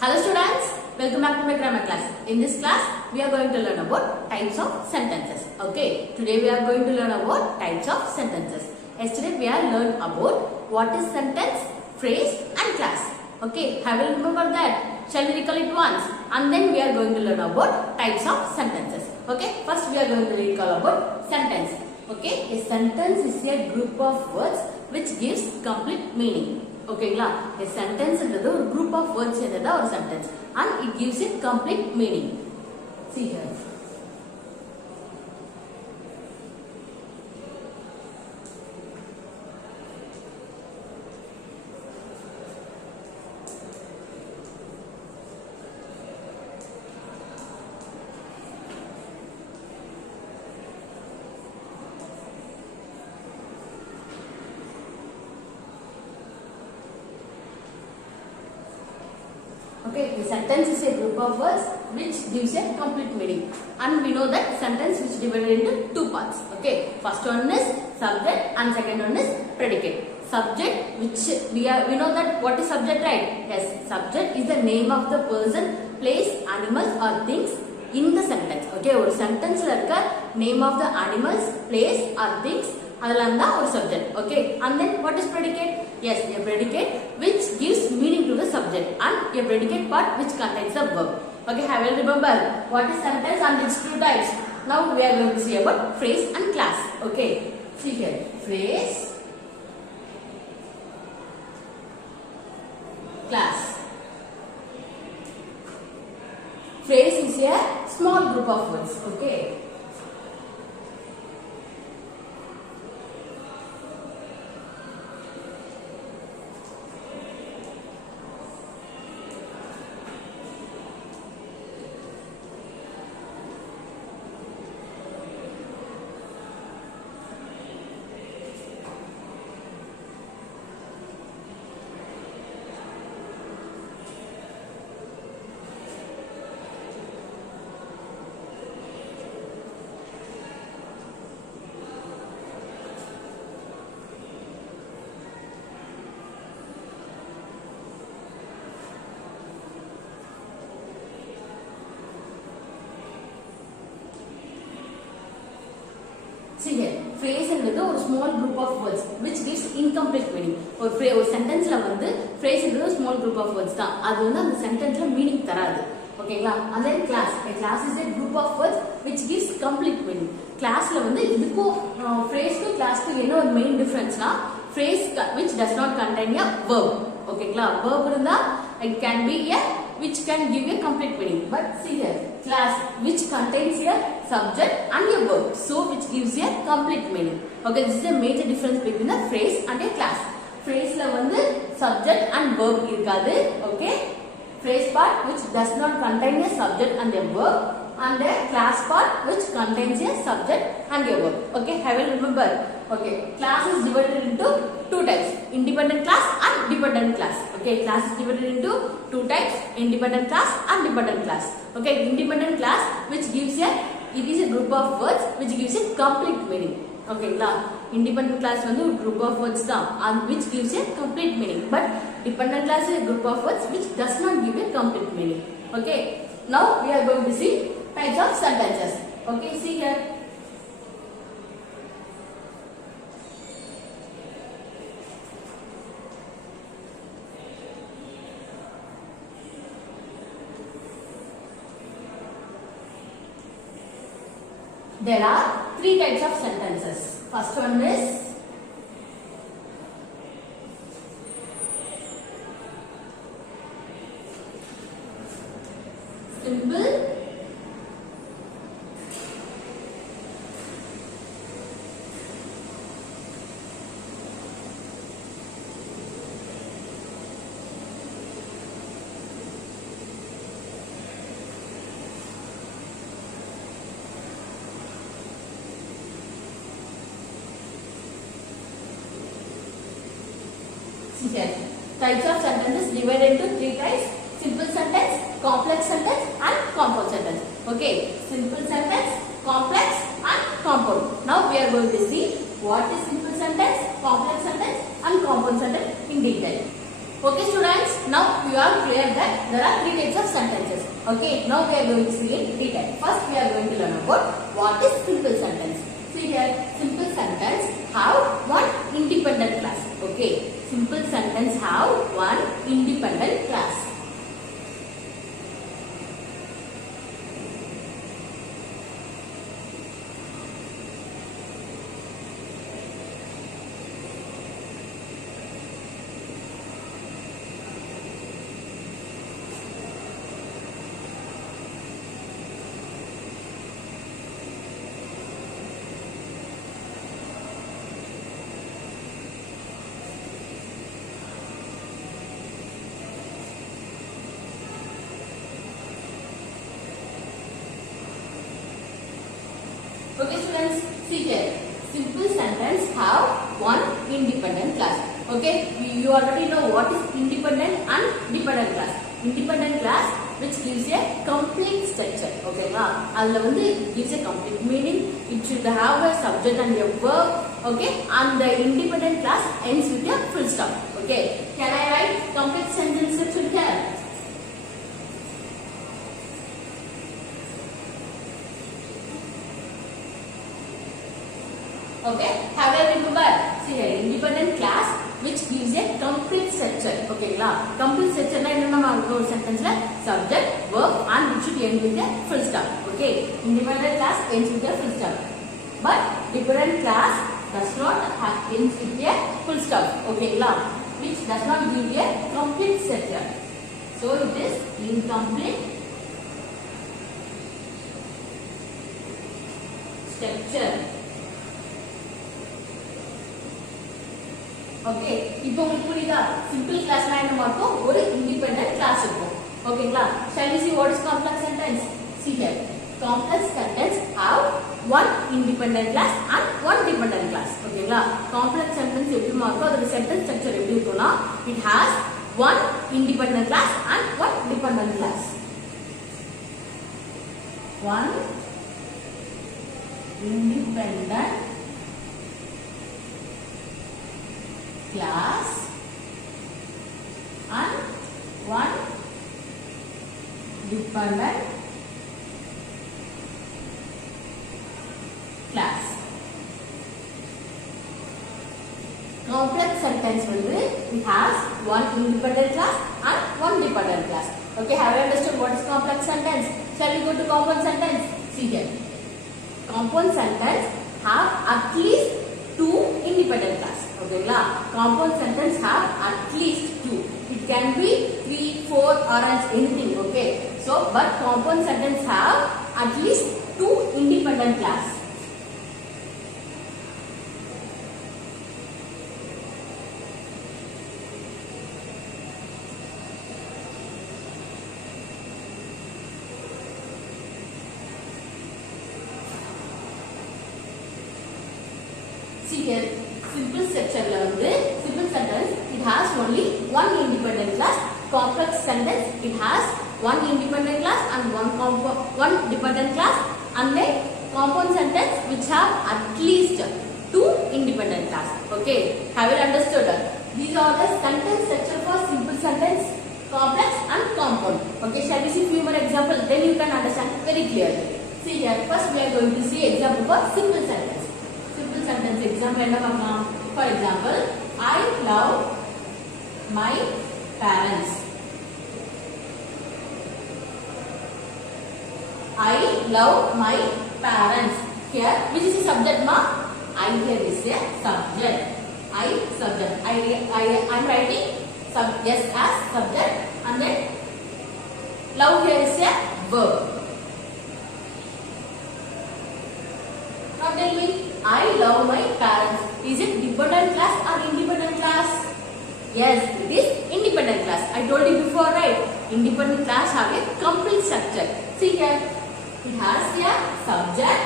Hello students, welcome back to my grammar class. In this class, we are going to learn about types of sentences. Okay, today we are going to learn about types of sentences. Yesterday we have learned about what is sentence, phrase and class. Okay, have you remember that? Shall we recall it once? And then we are going to learn about types of sentences. Okay, first we are going to recall about sentence. Okay, a sentence is a group of words which gives complete meaning. Okay, a sentence is a group of words in a sentence and it gives it complete meaning. See here. Okay, the sentence is a group of words which gives a complete meaning, and we know that sentence which divided into two parts. Okay, first one is subject and second one is predicate. Subject, which we know that what is subject, right? Yes, subject is the name of the person, place, animals or things in the sentence. Okay, or sentence name of the animals, place or things. Adalanda or subject. Okay, and then what is predicate? Yes, a predicate which gives meaning to the subject and a predicate part which contains a verb. Okay, have you remember what is sentence and its two types? Now we are going to see about phrase and class. Okay, see here, phrase, class. Phrase is a small group of words. Okay. See here, phrase is a small group of words which gives incomplete meaning. Or sentence phrase is a small group of words. That is the sentence meaning. Okay, and then class. A class is a group of words which gives complete meaning. Class phrase to class to main difference na phrase which does not contain a verb. Okay, verb it can be a which can give a complete meaning. But see here, class which contains a subject and a verb, so which gives a complete meaning. Okay, this is a major difference between a phrase and a class. Phrase subject and verb irukadu. Okay, phrase part which does not contain a subject and a verb, and a class part which contains a subject and a verb. Okay, have you remember? Okay, class is divided into two types, independent class and dependent class. Okay, class is divided into two types, independent class and dependent class. Okay, independent class which gives it is a group of words which gives a complete meaning. Okay, independent class is a group of words and which gives a complete meaning. But dependent class is a group of words which does not give a complete meaning. Okay, now we are going to see types of sentences. Okay, see here. There are three types of sentences. First one is simple, types of sentences divided into three types: simple sentence, complex sentence and compound sentence. Okay, simple sentence, complex and compound. Now we are going to see what is simple sentence, complex sentence and compound sentence in detail. Okay students, now you are clear that there are three types of sentences. Okay, now we are going to see in detail. First we are going to learn about what is simple sentence. See here, simple sentence have one independent class. Okay, simple sentence have one independent class. Okay students, see here, simple sentence have one independent class. Okay, you already know what is independent and dependent class. Independent class which gives a complete structure. Okay, adula vandu gives a complete meaning. It should have a subject and a verb. Okay, and the independent class ends with a full stop. Okay, can I write complete sentence structure here? Okay, have I remembered? See here, independent class which gives a complete structure. Okay, complete structure na enna maarukku sentence la subject, verb and it should end with a full stop. Okay, independent class ends with a full stop. But dependent class does not have ends with a full stop. Okay, which does not give a complete structure. So it is incomplete structure. Okay, இப்போ உங்களுக்கு புரியுதா? Simple கிளாஸ்னா என்ன இருக்கும்? ஒரு independent class இருக்கும். ஓகேங்களா? Shall we see what is complex sentence? See here. Complex sentence have one independent class and one dependent class. ஓகேங்களா? Complex sentence எப்படி இருக்கும்? அதோட sentence structure எப்படி இருக்கும்னா it has one independent class and one dependent class. One independent class and one dependent class. Complex sentence வந்து it has one independent class and one dependent class. Okay, have you understood what is complex sentence? Shall we go to compound sentence? See here. Compound sentence have at least two independent class. Okay, compound sentence have at least two. It can be 3, 4 or else anything. Okay, so but compound sentence have at least two independent class. See here, simple structure la vandu simple sentence it has only one independent class. Complex sentence it has one independent class and one dependent class, and then compound sentence which have at least two independent class. Okay, have you understood? These are the sentence structure for simple sentence, complex and compound. Okay, shall we see few more examples, then you can understand very clearly. See here, first we are going to see example for simple sentence. Simple sentence example enna paakalam? For example, I love my parents. I love my parents. Here, which is the subject ma? I here is a subject. I subject. I am writing yes as subject, and then love here is a verb. Now tell me, I love my parents. Is it dependent class or independent class? Yes, it is independent class. I told you before, right? Independent class have a complete structure. See here, it has a subject,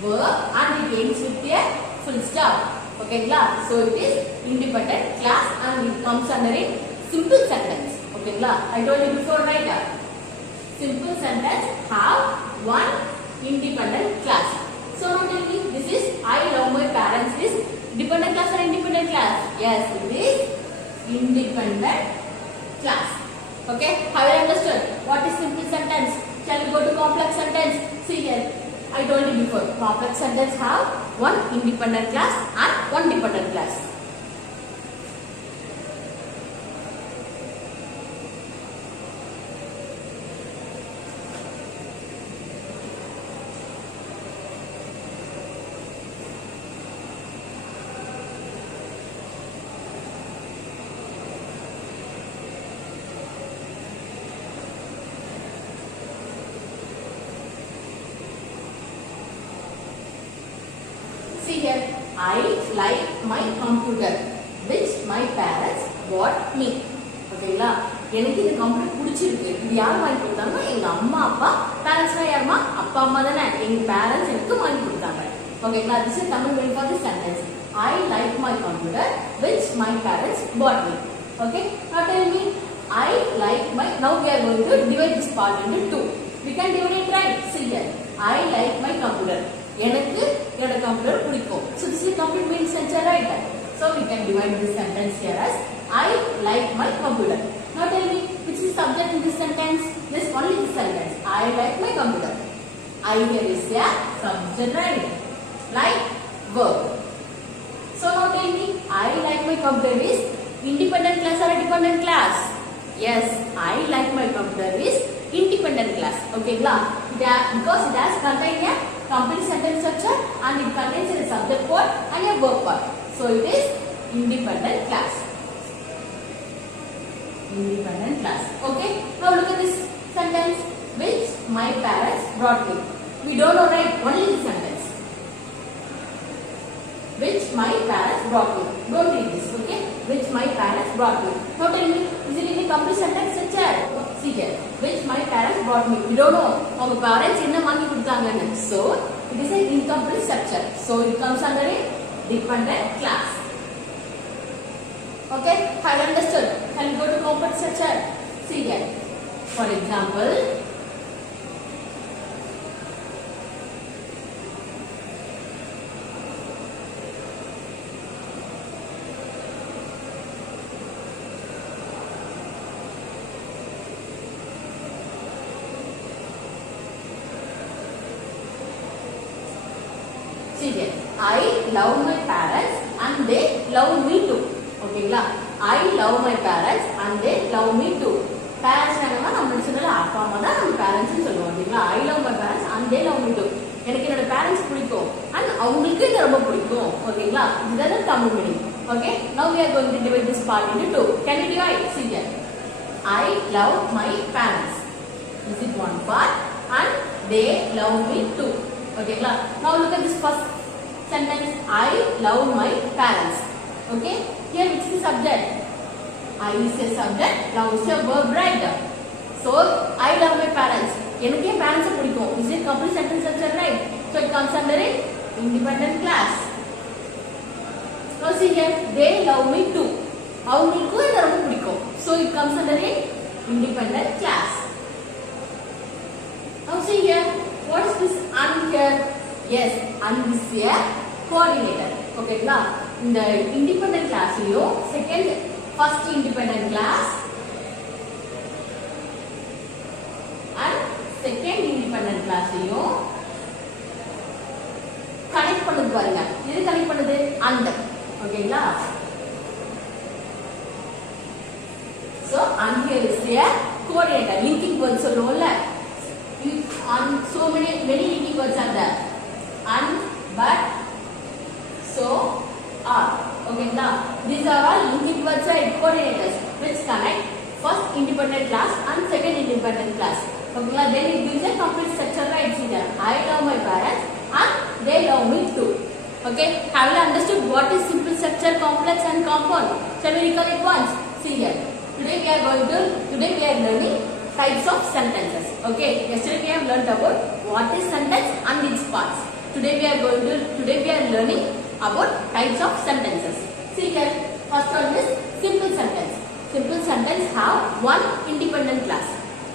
verb, and it ends with a full stop. Okay, class. So it is independent class and it comes under a simple sentence. Okay, class. I told you before, right? Simple sentence have one independent class. So now tell me, this is I love my parents is dependent class or independent class? Yes, it is independent class. Okay, have you understood what is simple sentence? Shall we go to complex sentence? See here, I told you before, complex sentence have one independent class and one dependent class. See here, I like my computer which my parents bought me. ஓகேங்களா, எனக்கு இந்த computer பிடிச்சிருக்கு. இது யார் வாங்கி கொடுத்தாங்க? எங்க அம்மா அப்பா. பேரண்ட்ஸ்னா யாருமா? அப்பா அம்மா தானே. எங்க பேரண்ட்ஸ் எனக்கு வாங்கி கொடுத்தாங்க. ஓகேங்களா, this is Tamil meaning for this sentence. I like my computer which my parents bought me. Okay, now tell me, I like my. Now we are going to divide this part into two. We can divide it, right? See here, I like my computer. எனக்கு என்னோட computer பிடிக்கும். So this is complete meaning sentence, right? So we can divide this sentence here as I like my computer. Now tell me, which is subject in this sentence? This only this sentence. I like my computer. I here is a subject, right? Like verb. So now tell me, I like my computer is independent class or a dependent class? Yes, I like my computer is independent class. Okay, because it has contained a complete sentence structure and it contains a subject part and a verb part. So it is independent class. Independent class. Okay. Now look at this sentence. Which my parents brought me. We don't know, right? Only this sentence. Which my parents brought me. Don't read this. Okay. Which my parents brought me. Now tell me, is it in a complete sentence structure? See here. Which my parents brought me. We don't know. Our parents enna vaangi kuduthaanga. So it is an incomplete structure. So it comes under a dependent class. Okay, have you understood? Can you go to complex structure? See here. For example, see here. I love my parents and they love me too. Okay, I love my parents and they love me too. Parents நாங்க நம்ம சொன்னல அப்பா அம்மா தான் நம்ம parents னு சொல்லுவோம். ஓகேங்களா, I love my parents and they love me too. எனக்கு என்னோட parents பிடிக்கும் and அவங்களுக்கு என்ன ரொம்ப பிடிக்கும். ஓகேங்களா, இதுதான் Tamil meaning. Okay, now we are going to divide this part into two. Can you divide? See here. I love my parents. This is one part and they love me too. ஓகேங்களா, now look at this first sentence. I love my parents. Okay, here which is the subject? I is a subject, love is a verb, right? So I love my parents. எனக்கு என் parents பிடிக்கும். Is it complete sentence structure, right? So it comes under a independent class. Now see here, they love me too. அவங்களுக்கு என்ன ரொம்ப பிடிக்கும். So it comes under a independent class. Now see here, what is this and here? Yes, and this here coordinator. Okay, இந்த independent classலயும் first independent class and second independent classலயும் connect பண்ணுது பாருங்க. இது கனெக்ட் பண்ணுது and. ஓகேங்களா, so and here is a coordinator, linking words சொல்லுவோம்ல. And so many linking words are there. And, but, so, are. Okay, now these are all linking words and coordinators which connect first independent class and second independent class. Okay, now then it gives a complete structure, right? See there, I love my parents and they love me too. Okay, have you understood what is simple structure, complex and compound? Shall we recollect once? See here, today we are learning types of sentences. Okay, yesterday we have learnt about what is sentence and its parts. Today we are learning about types of sentences. See here, first one is simple sentence. Simple sentence have one independent class.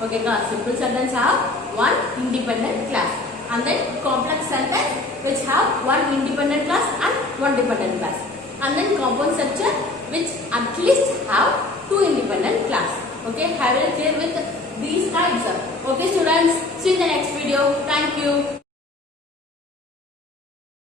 Okay, simple sentence have one independent class. And then complex sentence which have one independent class and one dependent class. And then compound structure which at least have 2 independent class. Okay, have it clear with these types. Okay students, see you in the next video. Thank you.